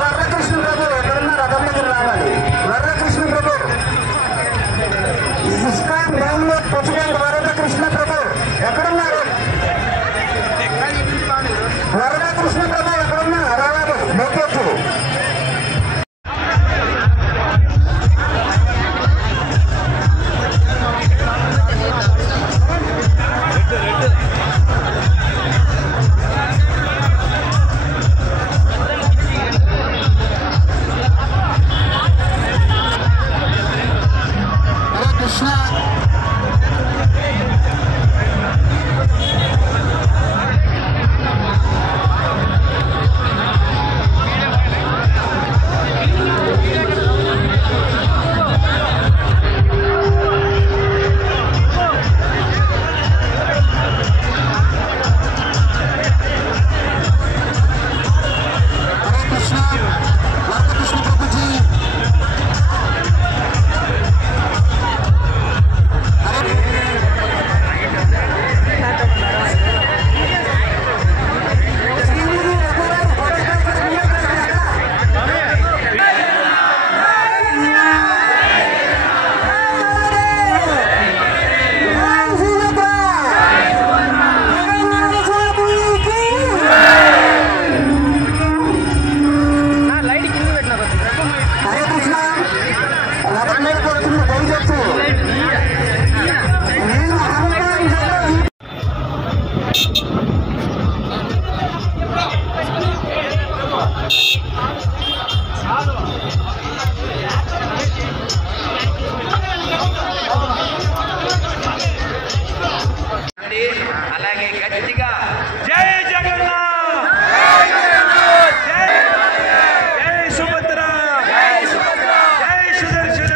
వరదకృష్ణ ప్రభు ఎక్కడున్నారు? రథం దగ్గర రావాలి. వరదకృష్ణ ప్రభు ఇస్కాన్ బెంగళూరు ప్రెసిడెంట్ వరదకృష్ణ ప్రభు ఎక్కడున్నారు? వరదకృష్ణ ప్రభు ఎక్కడున్నారు? రావాలి. బొక్కెచ్చు అలాగే గట్టిగా జై జగన్నాథ్, జై సుభద్ర, జై సుదర్శన.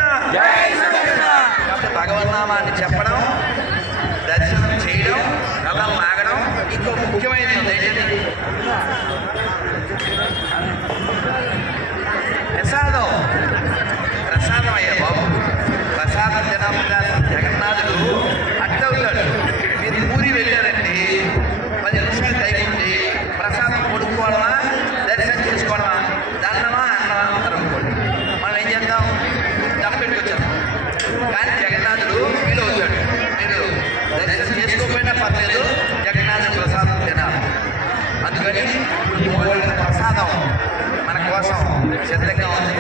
భగవన్నామాన్ని చెప్పడం, దర్శనం చేయడం, రథం లాగడం. ఇంకో ముఖ్యమైనది ఏంటంటే ప్రసాదం అయ్యా బాబు. ప్రసాదం తినకుండా జగన్నాథుడు అట్టవుతాడు. మీరు ఊరి వెళ్ళారంటే 10 నిమిషాలు టైం ఉంది. ప్రసాదం కొడుకోవడమా, దర్శనం చేసుకోవడమా, దండమా అన్నమా అంటారు అనుకోండి. మనం ఏం చేద్దాం? దమ్ పెట్టుకొచ్చాం. కానీ జగన్నాథుడు ఫీల్ అవుతాడు. మీరు దర్శనం చేసుకోకపోయినా పర్లేదు, జగన్నాథుడు ప్రసాదం తినాలి. అందుకని ప్రసాదం మన కోసం సిద్ధంగా ఉంది.